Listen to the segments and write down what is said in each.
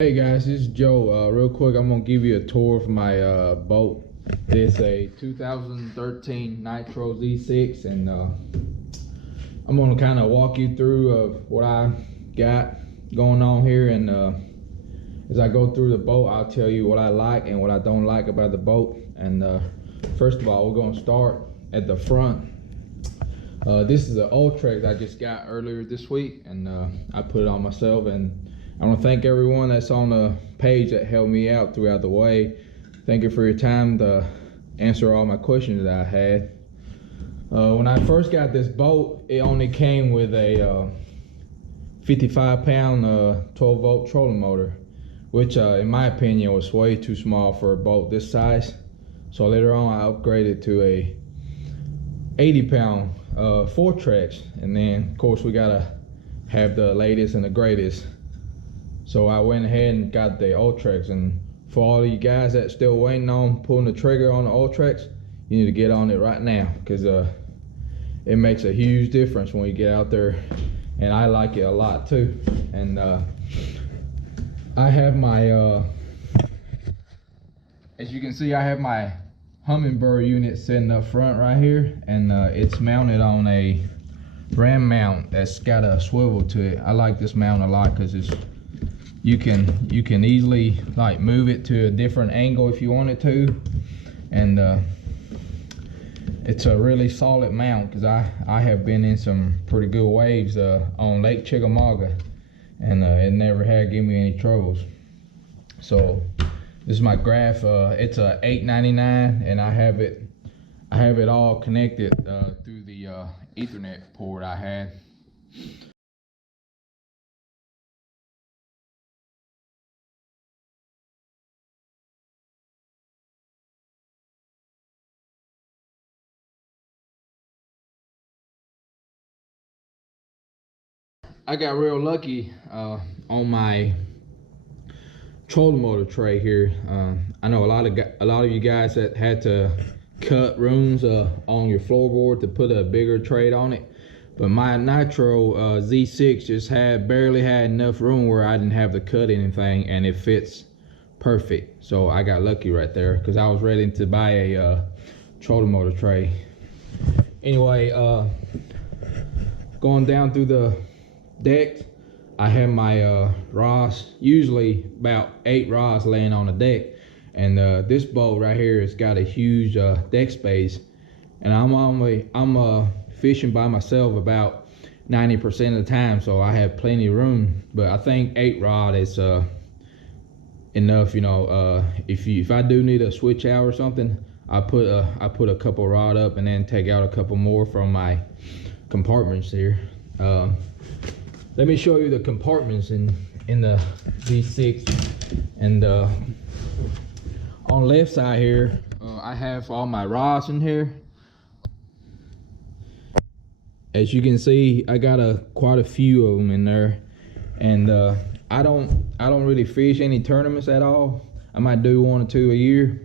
Hey guys, this is Joe. Real quick, I'm gonna give you a tour of my boat. It's a 2013 Nitro Z6, and I'm gonna kind of walk you through what I got going on here. And as I go through the boat, I'll tell you what I like and what I don't like about the boat. And first of all, we're gonna start at the front. This is an Ultrex I just got earlier this week, and I put it on myself. And I want to thank everyone that's on the page that helped me out throughout the way. Thank you for your time to answer all my questions that I had. When I first got this boat, it only came with a 55-pound 12-volt trolling motor, which in my opinion was way too small for a boat this size. So later on I upgraded to a 80-pound Fortrex, and then of course we gotta have the latest and the greatest. So I went ahead and got the Ultrex, and for all of you guys that's still waiting on pulling the trigger on the Ultrex, you need to get on it right now, because it makes a huge difference when you get out there, and I like it a lot too. And I have my, as you can see, I have my Hummingbird unit sitting up front right here, and it's mounted on a ram mount that's got a swivel to it. I like this mount a lot because it's you can easily like move it to a different angle if you wanted to, and it's a really solid mount, because I have been in some pretty good waves on Lake Chickamauga, and it never had given me any troubles. So this is my graph. It's a $8.99, and I have it all connected through the Ethernet port I had. I got real lucky on my trolling motor tray here. I know a lot of you guys that had to cut rooms on your floorboard to put a bigger tray on it, but my Nitro Z6 just barely had enough room where I didn't have to cut anything, and it fits perfect. So I got lucky right there, because I was ready to buy a trolling motor tray. Anyway, going down through the deck, I have my rods, usually about 8 rods laying on the deck, and this boat right here has got a huge deck space, and I'm fishing by myself about 90% of the time, so I have plenty of room. But I think 8 rod is enough. You know, if I do need a switch out or something, I put a couple rod up and then take out a couple more from my compartments here. Let me show you the compartments in the Z6. And on the left side here, I have all my rods in here. As you can see, I got quite a few of them in there. And I don't really fish any tournaments at all. I might do 1 or 2 a year,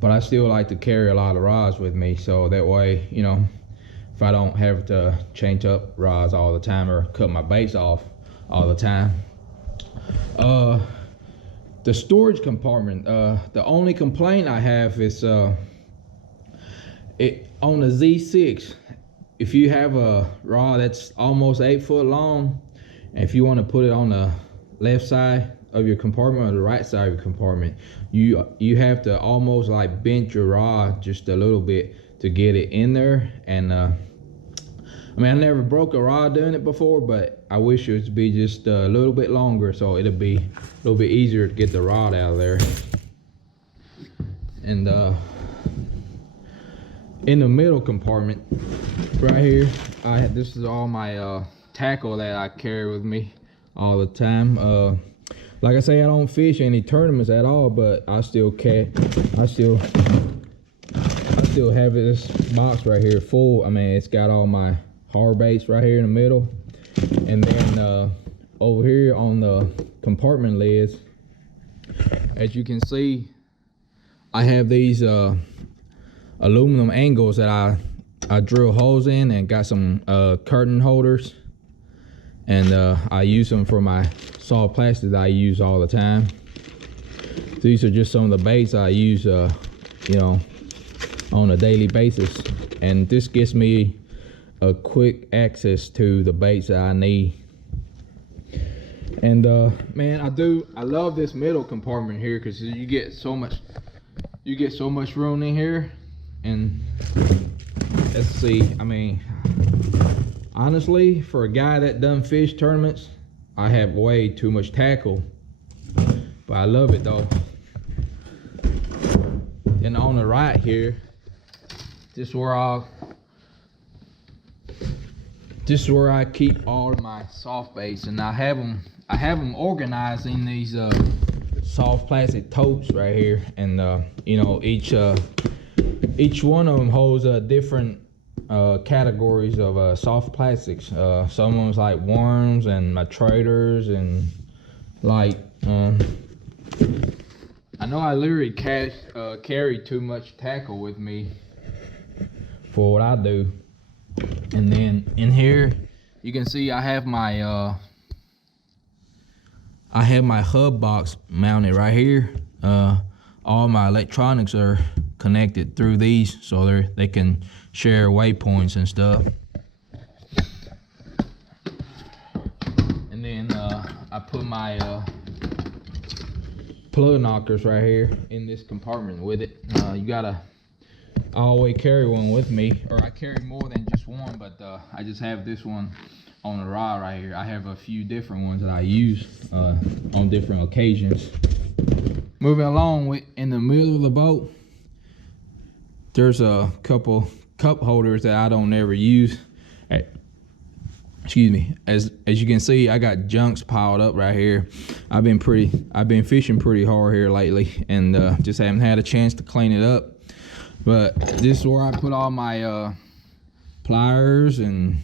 but I still like to carry a lot of rods with me, so that way, you know, if I don't have to change up rods all the time or cut my baits off all the time. The storage compartment, the only complaint I have is on the Z6, if you have a rod that's almost 8 foot long, and if you want to put it on the left side of your compartment or the right side of your compartment, you have to almost like bend your rod just a little bit to get it in there. And I mean, I never broke a rod doing it before, but I wish it would be just a little bit longer, so it'll be a little bit easier to get the rod out of there. And in the middle compartment right here, this is all my tackle that I carry with me all the time. Like I say, I don't fish any tournaments at all, but I still have this box right here full. I mean, it's got all my hard baits right here in the middle, and then over here on the compartment lids, as you can see, I have these aluminum angles that I drill holes in, and got some curtain holders, and I use them for my soft plastic that I use all the time. These are just some of the baits I use, you know, on a daily basis, and this gives me a quick access to the baits that I need. And man, I love this middle compartment here because you get so much room in here. And let's see, I mean, honestly, for a guy that done fish tournaments, I have way too much tackle, but I love it though. And on the right here, this is where I keep all of my soft baits, and I have them organized in these soft plastic totes right here. And you know, each one of them holds different categories of soft plastics. Some of them's like worms and my traders, and like I know I literally carry too much tackle with me for what I do. And then in here you can see I have my hub box mounted right here. All my electronics are connected through these, so they can share waypoints and stuff. And then I put my plug knockers right here in this compartment with it. I always carry one with me, or I carry more than just one, but I just have this one on the rod right here. I have a few different ones that I use on different occasions. Moving along, in the middle of the boat, there's a couple cup holders that I don't ever use. Excuse me. As you can see, I got junks piled up right here. I've been fishing pretty hard here lately, and just haven't had a chance to clean it up. But this is where I put all my pliers and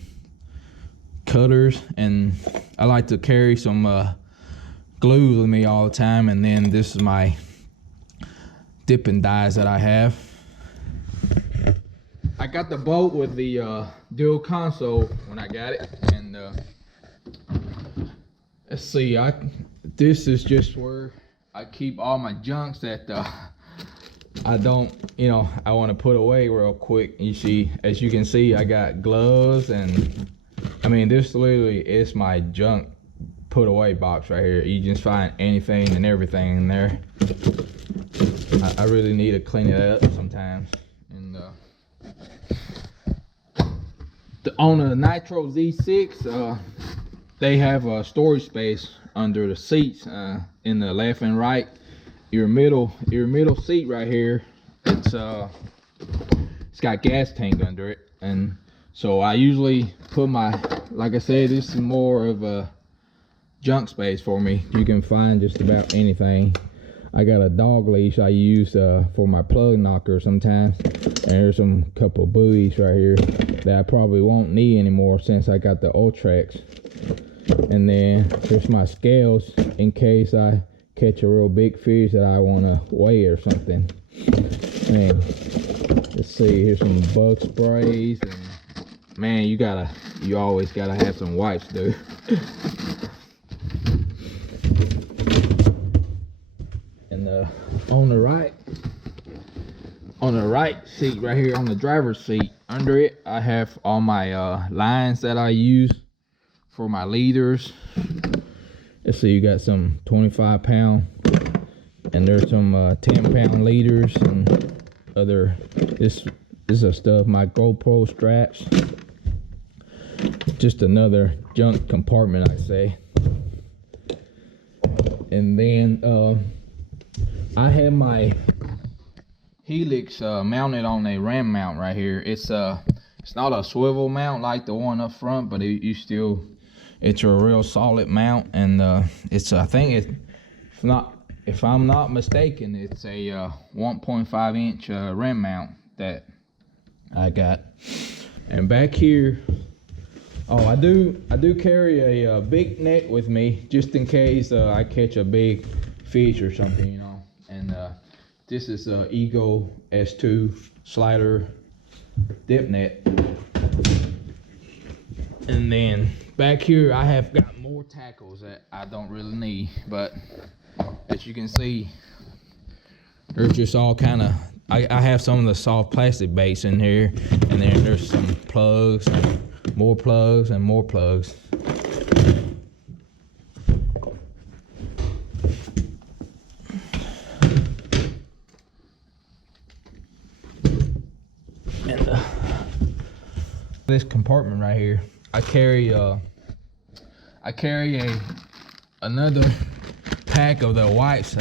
cutters, and I like to carry some glue with me all the time. And then this is my dipping dies that I have. I got the boat with the dual console when I got it, and let's see, this is just where I keep all my junks that I don't, you know, I want to put away real quick. You see, as you can see, I got gloves, and I mean, this literally is my junk put away box right here. You just find anything and everything in there. I really need to clean it up sometimes. And on the Nitro Z6, they have a storage space under the seats in the left and right. Your middle seat right here, it's got gas tank under it, and so I usually put like I said, this is more of a junk space for me. You can find just about anything. I got a dog leash I use for my plug knocker sometimes, and there's some couple buoys right here that I probably won't need anymore since I got the Ultrax. And then here's my scales in case I catch a real big fish that I want to weigh or something. Man, let's see, here's some bug sprays, and man, you always gotta have some wipes, dude. And on the right seat right here, on the driver's seat, under it I have all my lines that I use for my leaders. Let's see, you got some 25-pound, and there's some 10-pound leaders and other, this is stuff, my GoPro straps. Just another junk compartment, I say. And then I have my Helix mounted on a ram mount right here. It's not a swivel mount like the one up front, but it's a real solid mount, and it's, I think if I'm not mistaken, it's a 1.5 inch rim mount that I got. And back here, oh, I do carry a big net with me just in case I catch a big fish or something, you know. And this is a Eagle S2 slider dip net. And then back here I have got more tackles that I don't really need, but as you can see, there's just all kind of, I have some of the soft plastic baits in here, and then there's some plugs, and more plugs and more plugs. And this compartment right here, I carry another pack of the wipes,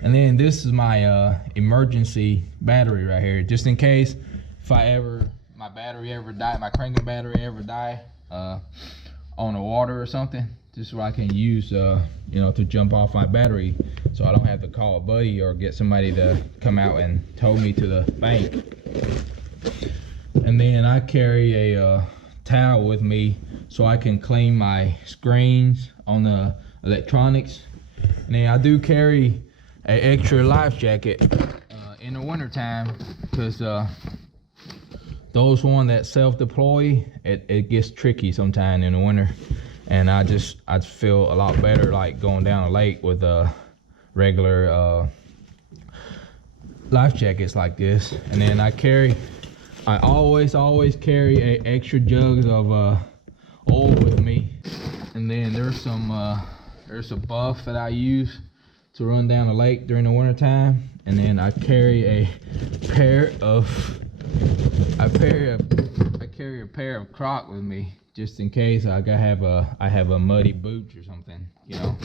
and then this is my emergency battery right here, just in case if my battery ever die, my cranking battery ever die on the water or something. This is what I can use you know, to jump off my battery, so I don't have to call a buddy or get somebody to come out and tow me to the bank. And then I carry a towel with me so I can clean my screens on the electronics. And then I do carry an extra life jacket in the winter time, because those one that self-deploy, it gets tricky sometime in the winter, and I feel a lot better like going down a lake with a regular life jackets like this. And then I always carry a extra jugs of oil with me. And then there's a buff that I use to run down the lake during the winter time. And then I carry a pair of Crocs with me, just in case I have a muddy boot or something, you know.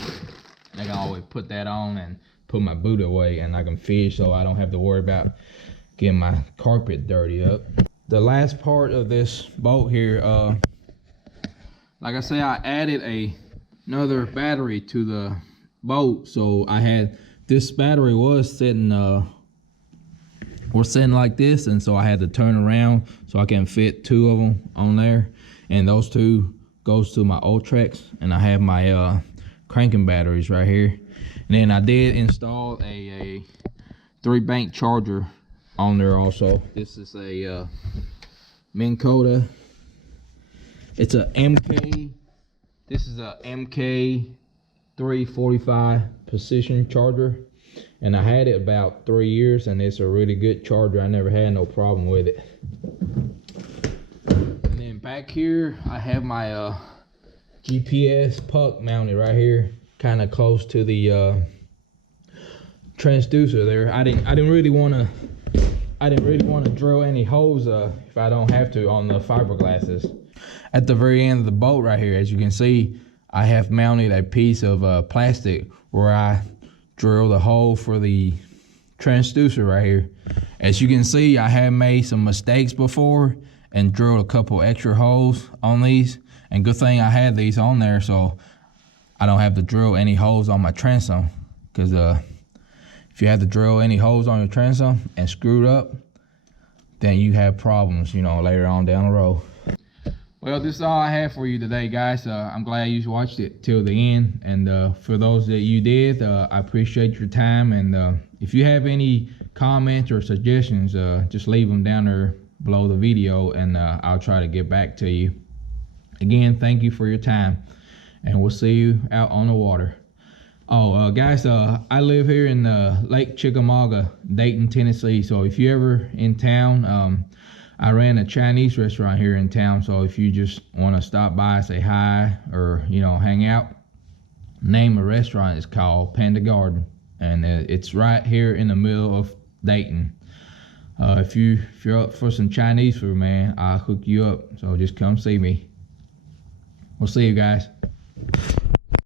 I can always put that on and put my boot away, and I can fish, so I don't have to worry about getting my carpet dirty up. The last part of this boat here, like I say, I added another battery to the boat. So I had, this battery was sitting like this, and so I had to turn around so I can fit two of them on there, and those two goes to my Ultrex, and I have my cranking batteries right here. And then I did install a 3-bank charger on there also. This is a Minn Kota. It's a MK. This is a MK 345 precision charger, and I had it about 3 years, and it's a really good charger. I never had no problem with it. And then back here I have my GPS puck mounted right here, kind of close to the transducer there. I didn't really want to drill any holes if I don't have to on the fiberglasses. At the very end of the boat right here, as you can see, I have mounted a piece of plastic where I drill the hole for the transducer right here. As you can see, I have made some mistakes before and drilled a couple extra holes on these, and good thing I had these on there so I don't have to drill any holes on my transom, because if you have to drill any holes on your transom and screwed up, then you have problems, you know, later on down the road. Well, this is all I have for you today, guys. I'm glad you watched it till the end, and for those that you did, I appreciate your time. And if you have any comments or suggestions, just leave them down there below the video, and I'll try to get back to you. Again, thank you for your time, and we'll see you out on the water. Oh, guys, I live here in Lake Chickamauga, Dayton, Tennessee. So if you're ever in town, I ran a Chinese restaurant here in town. So if you just want to stop by, say hi, or, you know, hang out, name of the restaurant is called Panda Garden, and it's right here in the middle of Dayton. If you're up for some Chinese food, man, I'll hook you up. So just come see me. We'll see you guys.